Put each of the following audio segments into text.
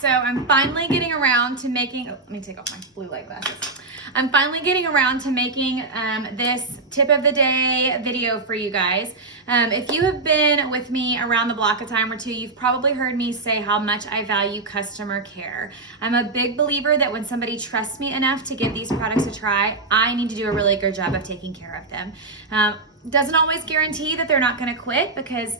So I'm finally getting around to making, let me take off my blue light glasses. I'm finally getting around to making this tip of the day video for you guys. If you have been with me around the block a time or two, you've probably heard me say how much I value customer care. I'm a big believer that when somebody trusts me enough to give these products a try, I need to do a really good job of taking care of them. Doesn't always guarantee that they're not going to quit, because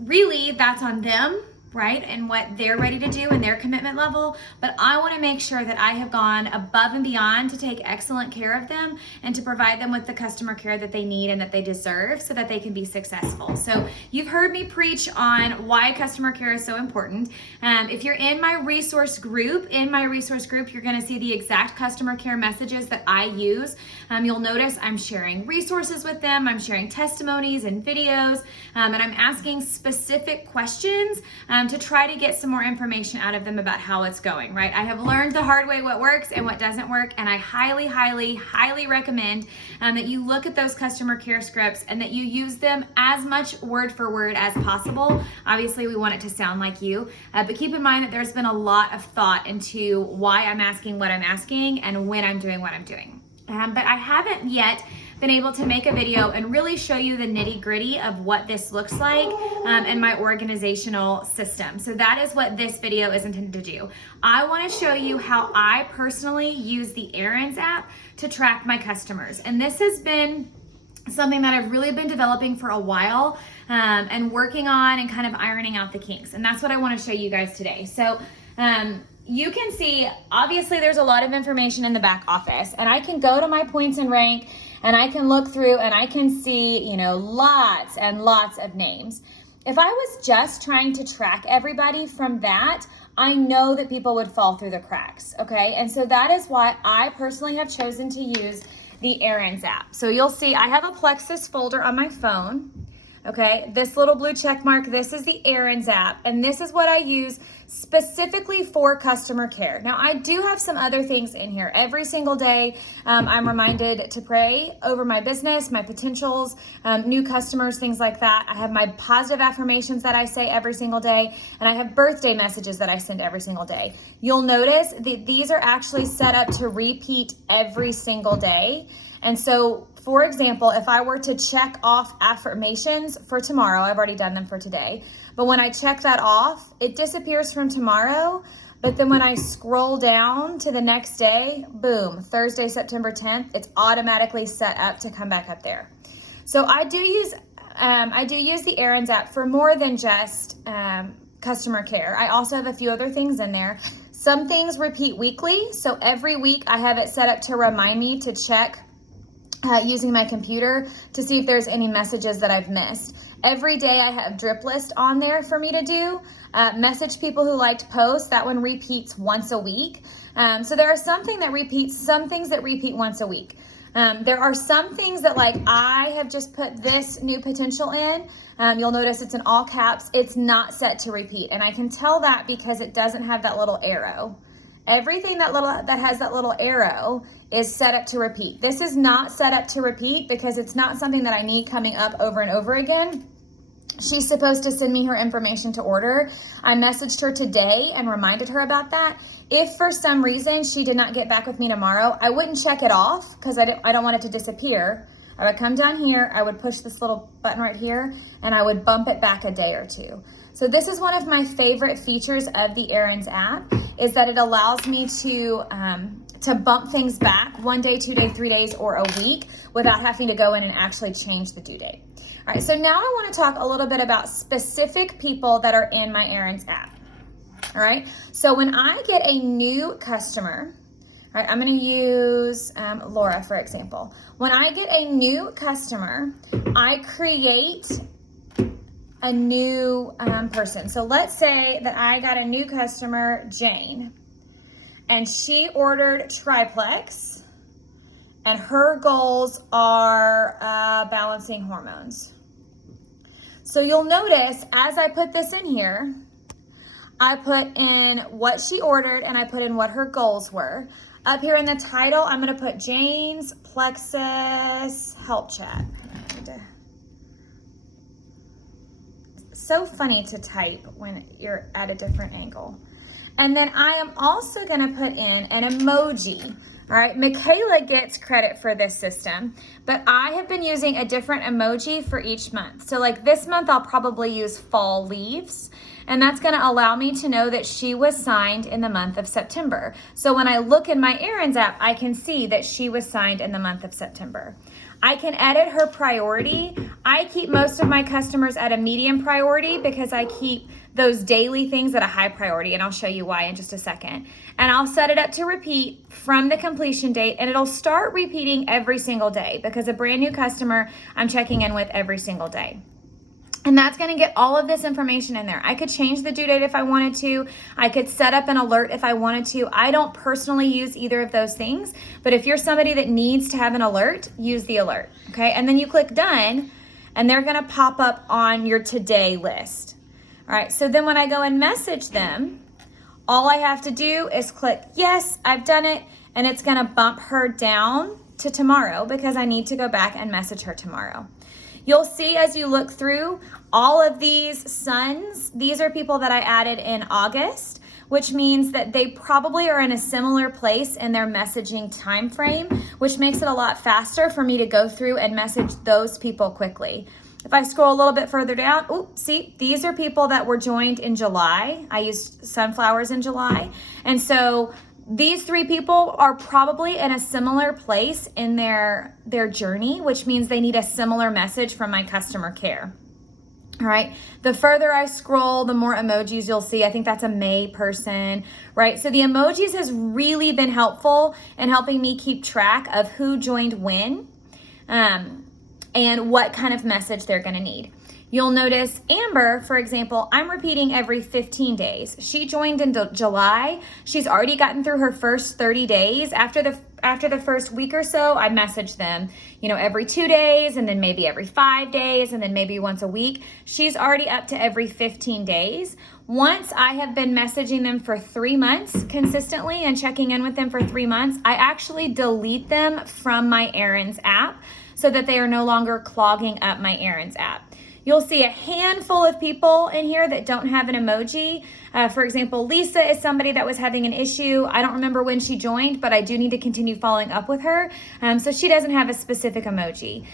really that's on them, right? And what they're ready to do and their commitment level. But I want to make sure that I have gone above and beyond to take excellent care of them and to provide them with the customer care that they need and that they deserve so that they can be successful. So you've heard me preach on why customer care is so important. If you're in my resource group, you're going to see the exact customer care messages that I use. You'll notice I'm sharing resources with them. I'm sharing testimonies and videos, and I'm asking specific questions to try to get some more information out of them about how it's going, right? I have learned the hard way what works and what doesn't work, and I highly, highly, highly recommend that you look at those customer care scripts and that you use them as much word for word as possible. Obviously, we want it to sound like you, but keep in mind that there's been a lot of thought into why I'm asking what I'm asking and when I'm doing what I'm doing. But I haven't yet been able to make a video and really show you the nitty gritty of what this looks like and my organizational system. So that is what this video is intended to do. I want to show you how I personally use the Errands app to track my customers. And this has been something that I've really been developing for a while and working on and kind of ironing out the kinks. And that's what I want to show you guys today. So you can see, obviously there's a lot of information in the back office, and I can go to my points and rank and I can look through and I can see, lots and lots of names. If I was just trying to track everybody from that, I know that people would fall through the cracks, okay? And so that is why I personally have chosen to use the Errands app. So you'll see I have a Plexus folder on my phone. Okay, this little blue check mark, this is the Errands app, and this is what I use specifically for customer care. Now, I do have some other things in here. Every single day, I'm reminded to pray over my business, my potentials, new customers, things like that. I have my positive affirmations that I say every single day, and I have birthday messages that I send every single day. You'll notice that these are actually set up to repeat every single day. And so, for example, if I were to check off affirmations for tomorrow, I've already done them for today, but when I check that off, it disappears from tomorrow. But then when I scroll down to the next day, boom, Thursday, September 10th, it's automatically set up to come back up there. So I do use the Errands app for more than just customer care. I also have a few other things in there. Some things repeat weekly. So every week I have it set up to remind me to check using my computer to see if there's any messages that I've missed. Every day I have drip list on there for me to do. Message people who liked posts, that one repeats once a week. So there are some things that repeat once a week. There are some things that, like, I have just put this new potential in. You'll notice it's in all caps. It's not set to repeat. And I can tell that because it doesn't have that little arrow. Everything that has that little arrow is set up to repeat. This is not set up to repeat because it's not something that I need coming up over and over again. She's supposed to send me her information to order. I messaged her today and reminded her about that. If for some reason she did not get back with me tomorrow, I wouldn't check it off because I don't want it to disappear. I would come down here, I would push this little button right here, and I would bump it back a day or two. So this is one of my favorite features of the Errands app, is that it allows me to bump things back 1 day, 2 days, 3 days, or a week without having to go in and actually change the due date. All right, so now I want to talk a little bit about specific people that are in my Errands app. All right, so when I get a new customer, all right, I'm going to use Laura, for example. When I get a new customer, I create a new person. So let's say that I got a new customer, Jane, and she ordered triplex, and her goals are balancing hormones. So you'll notice as I put this in here, I put in what she ordered and I put in what her goals were. Up here in the title, I'm going to put Jane's Plexus Help Chat. so funny to type when you're at a different angle. And then I am also gonna put in an emoji. All right, Michaela gets credit for this system, but I have been using a different emoji for each month. So like this month, I'll probably use fall leaves, and that's gonna allow me to know that she was signed in the month of September. So when I look in my Errands app, I can see that she was signed in the month of September. I can edit her priority. I keep most of my customers at a medium priority because I keep those daily things at a high priority, and I'll show you why in just a second. And I'll set it up to repeat from the completion date, and it'll start repeating every single day because a brand new customer I'm checking in with every single day. And that's gonna get all of this information in there. I could change the due date if I wanted to. I could set up an alert if I wanted to. I don't personally use either of those things, but if you're somebody that needs to have an alert, use the alert, okay? And then you click done, and they're gonna pop up on your today list. All right, so then when I go and message them, all I have to do is click yes, I've done it, and it's gonna bump her down to tomorrow because I need to go back and message her tomorrow. You'll see as you look through all of these sons, these are people that I added in August, which means that they probably are in a similar place in their messaging time frame, which makes it a lot faster for me to go through and message those people quickly. If I scroll a little bit further down, see, these are people that were joined in July. I used sunflowers in July. And so these 3 people are probably in a similar place in their journey, which means they need a similar message from my customer care. All right, the further I scroll, the more emojis you'll see. I think that's a May person, right? So the emojis has really been helpful in helping me keep track of who joined when and what kind of message they're gonna need. You'll notice Amber, for example, I'm repeating every 15 days. She joined in July. She's already gotten through her first 30 days. After the first week or so, I message them, every 2 days, and then maybe every 5 days, and then maybe once a week. She's already up to every 15 days. Once I have been messaging them for 3 months consistently and checking in with them for 3 months, I actually delete them from my Errands app so that they are no longer clogging up my Errands app. You'll see a handful of people in here that don't have an emoji. For example, Lisa is somebody that was having an issue. I don't remember when she joined, but I do need to continue following up with her. So she doesn't have a specific emoji.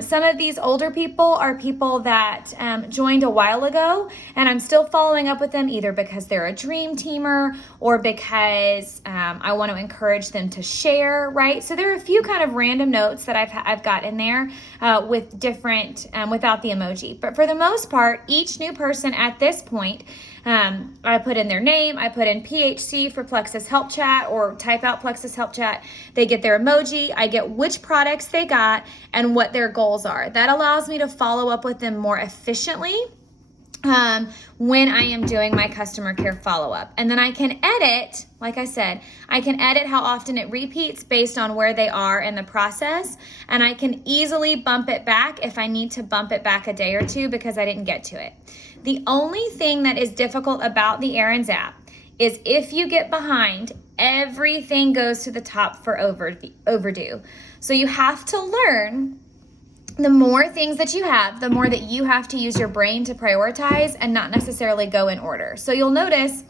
Some of these older people are people that joined a while ago, and I'm still following up with them either because they're a dream teamer or because I want to encourage them to share, right? So there are a few kind of random notes that I've got in there with different, without the emoji. But for the most part, each new person at this point, I put in their name, I put in PHC for Plexus Help Chat or type out Plexus Help Chat. They get their emoji, I get which products they got and what their goals are. That allows me to follow up with them more efficiently when I am doing my customer care follow-up. And then I can edit, like I said, I can edit how often it repeats based on where they are in the process. And I can easily bump it back if I need to bump it back a day or two because I didn't get to it. The only thing that is difficult about the Errands app is if you get behind, everything goes to the top for overdue. So you have to learn the more things that you have, the more that you have to use your brain to prioritize and not necessarily go in order. So you'll notice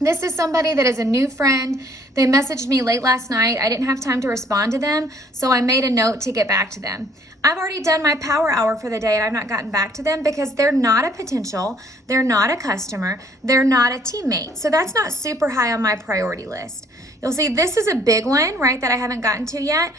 this is somebody that is a new friend. They messaged me late last night. I didn't have time to respond to them, so I made a note to get back to them. I've already done my power hour for the day and I've not gotten back to them because they're not a potential, they're not a customer, they're not a teammate. So that's not super high on my priority list. You'll see this is a big one, right, that I haven't gotten to yet.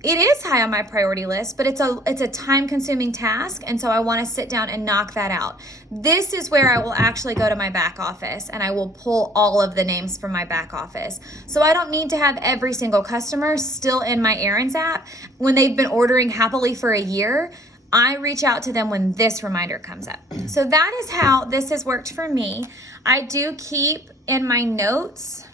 It is high on my priority list, but it's a time-consuming task, and so I want to sit down and knock that out. This is where I will actually go to my back office, and I will pull all of the names from my back office. So I don't need to have every single customer still in my Errands app. When they've been ordering happily for a year, I reach out to them when this reminder comes up. So that is how this has worked for me. I do keep in my notes,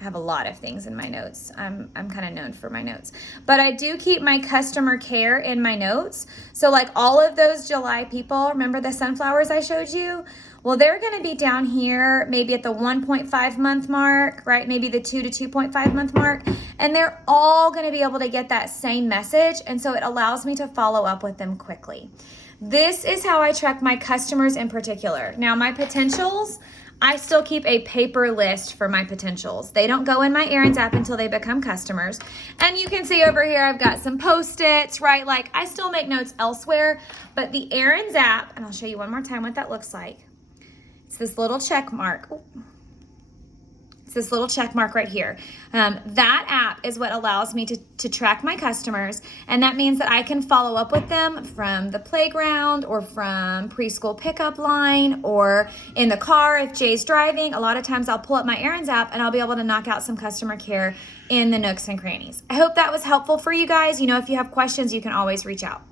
I have a lot of things in my notes. I'm kind of known for my notes. But I do keep my customer care in my notes. So like all of those July people, remember the sunflowers I showed you? Well, they're going to be down here maybe at the 1.5 month mark, right? Maybe the 2 to 2.5 month mark. And they're all going to be able to get that same message. And so it allows me to follow up with them quickly. This is how I track my customers in particular. Now my potentials, I still keep a paper list for my potentials. They don't go in my Errands app until they become customers. And you can see over here, I've got some Post-its, right? Like I still make notes elsewhere, but the Errands app, and I'll show you one more time what that looks like. It's this little check mark. Ooh. It's this little check mark right here. That app is what allows me to track my customers, and that means that I can follow up with them from the playground or from preschool pickup line or in the car if Jay's driving. A lot of times I'll pull up my Errands app and I'll be able to knock out some customer care in the nooks and crannies. I hope that was helpful for you guys. You know, if you have questions, you can always reach out.